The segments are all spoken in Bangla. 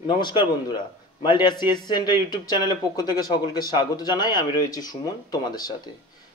নমস্কার বন্ধুরা, মাল্টিয়া সিএসসি সেন্টার ইউটিউব চ্যানেলের পক্ষ থেকে সকলকে স্বাগত জানাই। আমি রয়েছি সুমন তোমাদের সাথে।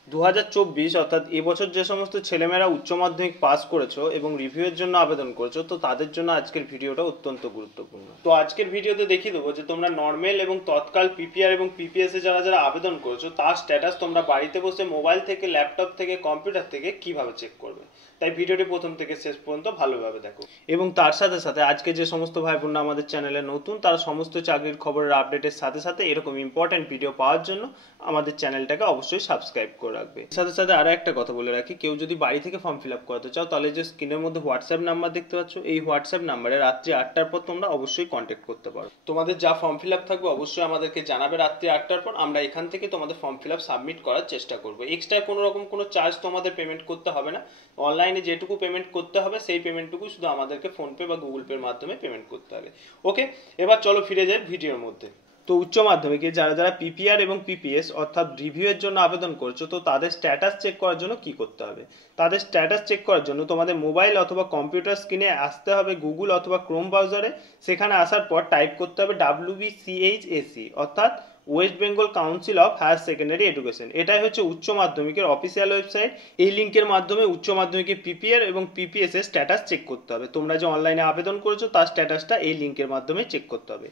2024 অর্থাৎ এবছর যে সমস্ত ছেলেমেয়েরা উচ্চ মাধ্যমিক পাস করেছো এবং রিভিউয়ের জন্য আবেদন করেছো, তো তাদের জন্য আজকের ভিডিওটা অত্যন্ত গুরুত্বপূর্ণ। তো আজকের ভিডিওতে দেখিয়ে দেবো যে তোমরা নর্মাল এবং তৎকাল পিপিআর এবং পিপিএস এ যারা যারা আবেদন করেছো তার স্ট্যাটাস তোমরা বাড়িতে বসে মোবাইল থেকে, ল্যাপটপ থেকে, কম্পিউটার থেকে কিভাবে চেক করবে। তাই ভিডিওটি প্রথম থেকে শেষ পর্যন্ত ভালোভাবে দেখো। এবং তার সাথে সাথে আজকে যে সমস্ত ভাই বোনরা আমাদের চ্যানেলে নতুন, তারা সমস্ত চাকরির খবরের আপডেটের সাথে সাথে এরকম ইম্পর্টেন্ট ভিডিও পাওয়ার জন্য আমাদের চ্যানেলটাকে অবশ্যই সাবস্ক্রাইব করে রাখবে। সাথে সাথে আরো একটা কথা বলে রাখি, কেউ যদি বাড়ি থেকে ফর্ম ফিল আপ করতে চাও তাহলে যে স্ক্রিনের মধ্যে হোয়াটসঅ্যাপ নাম্বার দেখতে পাচ্ছ, এই হোয়াটসঅ্যাপ নাম্বারে রাত্রি 8টার পর তোমরা অবশ্যই কন্ট্যাক্ট করতে পারো। তোমাদের যা ফর্ম ফিল আপ থাকবে অবশ্যই আমাদেরকে জানাবে রাত্রি 8টার পর। আমরা এখান থেকে তোমাদের ফর্ম ফিল আপ সাবমিট করার চেষ্টা করবো। এক্সট্রা কোনো রকম কোনো চার্জ তোমাদের পেমেন্ট করতে হবে না। অনলাইনে যেটুকু পেমেন্ট করতে হবে সেই পেমেন্টটুকু শুধু আমাদেরকে ফোনপে বা গুগল পের মাধ্যমে পেমেন্ট করতে হবে। ওকে, এবার চলো ফিরে যাই ভিডিওর মধ্যে। তো উচ্চ মাধ্যমিকে যারা যারা পিপিআর এবং পিপিএস অর্থাৎ রিভিউয়ের জন্য আবেদন করছো, তো তাদের স্ট্যাটাস চেক করার জন্য কি করতে হবে। তাদের স্ট্যাটাস চেক করার জন্য তোমাদের মোবাইল অথবা কম্পিউটার স্ক্রিনে আসতে হবে গুগল অথবা ক্রোম ব্রাউজারে। সেখানে আসার পর টাইপ করতে হবে WBCHAC অর্থাৎ west Bengal council of higher secondary education. এটাই হচ্ছে উচ্চ মাধ্যমিকের অফিসিয়াল ওয়েবসাইট। এই লিঙ্কের মাধ্যমে উচ্চ মাধ্যমিকের পিপিআর এবং পিপিএস এর স্ট্যাটাস চেক করতে হবে। তোমরা যে অনলাইনে আবেদন করেছো তার স্ট্যাটাসটা এই লিঙ্কের মাধ্যমে চেক করতে হবে।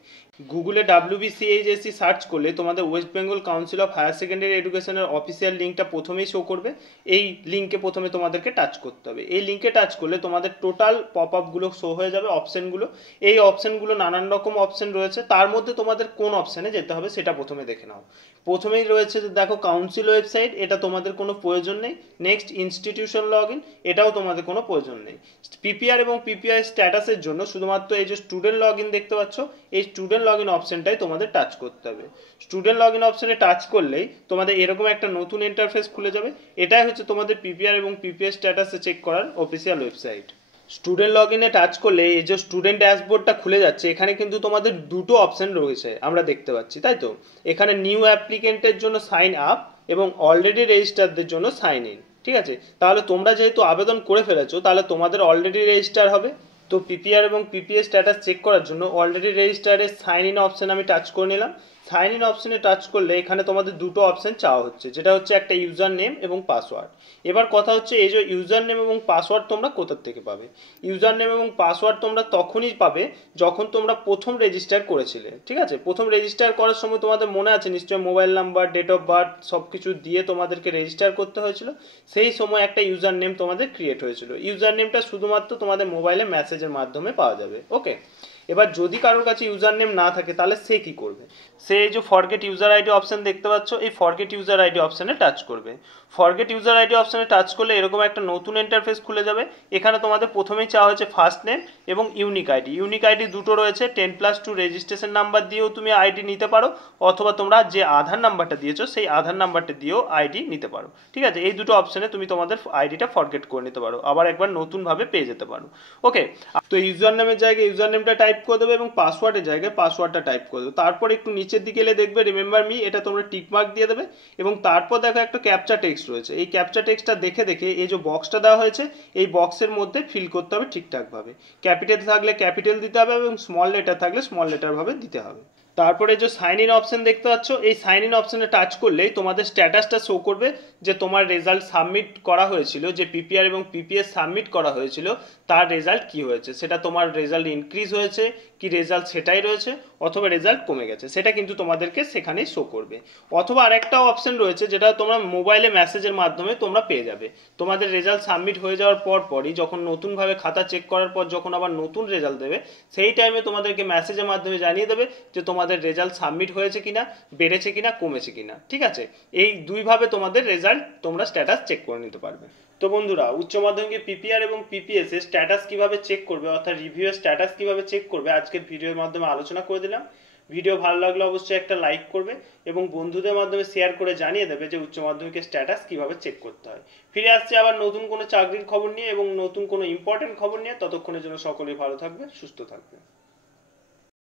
গুগলে WBCHAC সার্চ করলে তোমাদের west Bengal council of higher secondary এডুকেশনের অফিসিয়াল লিঙ্কটা প্রথমেই শো করবে। এই লিঙ্কে প্রথমে তোমাদেরকে টাচ করতে হবে। এই লিঙ্কে টাচ করলে তোমাদের টোটাল পপ আপগুলো শো হয়ে যাবে, অপশনগুলো। এই অপশনগুলো নানান রকম অপশন রয়েছে, তার মধ্যে তোমাদের কোন অপশনে যেতে হবে সেটা প্রথমে দেখে নাও। প্রথমেই রয়েছে দেখো কাউন্সিল ওয়েবসাইট, এটা তোমাদের কোনো প্রয়োজন নেই। নেক্সট ইনস্টিটিউশন লগ ইন, এটাও তোমাদের কোনো প্রয়োজন নেই। পিপিআর এবং পিপিআই স্ট্যাটাসের জন্য শুধুমাত্র এই যে স্টুডেন্ট লগ ইন দেখতে পাচ্ছ, এই স্টুডেন্ট লগ ইন অপশনটাই তোমাদের টাচ করতে হবে। স্টুডেন্ট লগ ইন অপশনে টাচ করলেই তোমাদের এরকম একটা নতুন ইন্টারফেস খুলে যাবে। এটাই হচ্ছে তোমাদের পিপিআর এবং পিপিএস স্ট্যাটাসে চেক করার অফিসিয়াল ওয়েবসাইট। স্টুডেন্ট লগ ইনে টাচ করলে এই যে স্টুডেন্ট ড্যাশবোর্ডটা খুলে যাচ্ছে, এখানে কিন্তু তোমাদের দুটো অপশন রয়েছে আমরা দেখতে পাচ্ছি, তাই তো। এখানে নিউ অ্যাপ্লিকেন্টের জন্য সাইন আপ এবং অলরেডি রেজিস্টারদের জন্য সাইন ইন। ঠিক আছে, তাহলে তোমরা যেহেতু আবেদন করে ফেলেছো তাহলে তোমাদের অলরেডি রেজিস্টার হবে। তো পিপিআর এবং পিপিএস স্ট্যাটাস চেক করার জন্য অলরেডি রেজিস্টারের সাইন ইন অপশন আমি টাচ করে নিলাম। সাইন ইন অপশনে টাচ করলে এখানে তোমাদের দুটো অপশন চাওয়া হচ্ছে, যেটা হচ্ছে একটা ইউজার নেম এবং পাসওয়ার্ড। এবার কথা হচ্ছে এই যে ইউজার নেম এবং পাসওয়ার্ড তোমরা কোথা থেকে পাবে। ইউজার নেম এবং পাসওয়ার্ড তোমরা তখনই পাবে যখন তোমরা প্রথম রেজিস্টার করেছিলে। ঠিক আছে, প্রথম রেজিস্টার করার সময় তোমাদের মনে আছে নিশ্চয়ই, mobile number, date of birth সব কিছু দিয়ে তোমাদেরকে রেজিস্টার করতে হয়েছিল। সেই সময় একটা ইউজার নেম তোমাদের ক্রিয়েট হয়েছিল। ইউজার নেমটা শুধুমাত্র তোমাদের মোবাইলে মেসেজের মাধ্যমে পাওয়া যাবে। ওকে, এবার যদি কারোর কাছে ইউজার নেম না থাকে তাহলে সে কি করবে। সে এই যে ফরগেট ইউজার আইডি অপশন দেখতে পাচ্ছ, এই ফরগেট ইউজার আইডি অপশনে টাচ করবে। ফরগেট ইউজার আইডি অপশনে টাচ করলে এরকম একটা নতুন ইন্টারফেস খুলে যাবে। এখানে তোমাদের প্রথমেই চাওয়া হয়েছে ফার্স্ট নেম এবং ইউনিক আইডি। ইউনিক আইডি দুটো রয়েছে, 10+2 রেজিস্ট্রেশন নাম্বার দিয়েও তুমি আইডি নিতে পারো, অথবা তোমরা যে আধার নাম্বারটা দিয়েছো সেই আধার নাম্বারটা দিয়েও আইডি নিতে পারো। ঠিক আছে, এই দুটো অপশনে তুমি তোমাদের আইডিটা ফরগেট করে নিতে পারো, আবার একবার নতুনভাবে পেয়ে যেতে পারো। ওকে, তো ইউজার নেমের জায়গায় ইউজার নেমটা টাইপ করে দেবে এবং পাসওয়ার্ডের জায়গায় পাসওয়ার্ডটা টাইপ করে দেবে। তারপর একটু নিচের দিকে এলে দেখবে রিমেম্বার মি, এটা তোমরা টিক মার্ক দিয়ে দেবে। এবং তারপর দেখো একটা ক্যাপচা টেক্সট রয়েছে, এই ক্যাপচা টেক্সটটা দেখে দেখে এই যে বক্সটা দেওয়া হয়েছে এই বক্সের মধ্যে ফিল করতে হবে ঠিকঠাকভাবে। ক্যাপিটাল থাকলে ক্যাপিটাল দিতে হবে এবং স্মল লেটার থাকলে স্মল লেটার ভাবে দিতে হবে। তারপরে যে সাইন ইন অপশন দেখতে পাচ্ছ, এই সাইন ইন অপশনে টাচ করলেই তোমাদের স্ট্যাটাসটা শো করবে যে তোমার রেজাল্ট সাবমিট করা হয়েছিল, যে পিপিআর এবং পিপিএস সাবমিট করা হয়েছিল তার রেজাল্ট কি হয়েছে। সেটা তোমার রেজাল্ট ইনক্রিজ হয়েছে কি রেজাল্ট সেটাই রয়েছে, অথবা রেজাল্ট কমে গেছে সেটা কিন্তু তোমাদেরকে সেখানেই শো করবে। অথবা আরেকটাও অপশন রয়েছে যেটা তোমরা মোবাইলে মেসেজের মাধ্যমে তোমরা পেয়ে যাবে। তোমাদের রেজাল্ট সাবমিট হয়ে যাওয়ার পরই যখন নতুনভাবে খাতা চেক করার পর যখন আবার নতুন রেজাল্ট দেবে, সেই টাইমে তোমাদেরকে মেসেজের মাধ্যমে জানিয়ে দেবে যে তোমাদের রেজাল্ট সাবমিট হয়েছে কিনা, বেড়েছে কিনা, কমেছে কিনা। ঠিক আছে, এই দুইভাবে তোমাদের রেজাল্ট তোমরা স্ট্যাটাস চেক করে নিতে পারবে। তো বন্ধুরা, উচ্চ মাধ্যমিকে পিপিআর এবং পিপিএস এর স্ট্যাটাস কিভাবে চেক করবে অর্থাৎ রিভিউ স্ট্যাটাস কিভাবে চেক করবে আজকের ভিডিওর মাধ্যমে আলোচনা করে দিলাম। ভিডিও ভালো লাগলে অবশ্যই একটা লাইক করবে এবং বন্ধুদের মাধ্যমে শেয়ার করে জানিয়ে দেবে যে উচ্চ মাধ্যমিকের স্ট্যাটাস কিভাবে চেক করতে হয়। ফিরে আসছে আবার নতুন কোনো চাকরির খবর নিয়ে এবং নতুন কোনো ইম্পর্টেন্ট খবর নিয়ে। ততক্ষণের জন্য সকলেই ভালো থাকবে, সুস্থ থাকবে।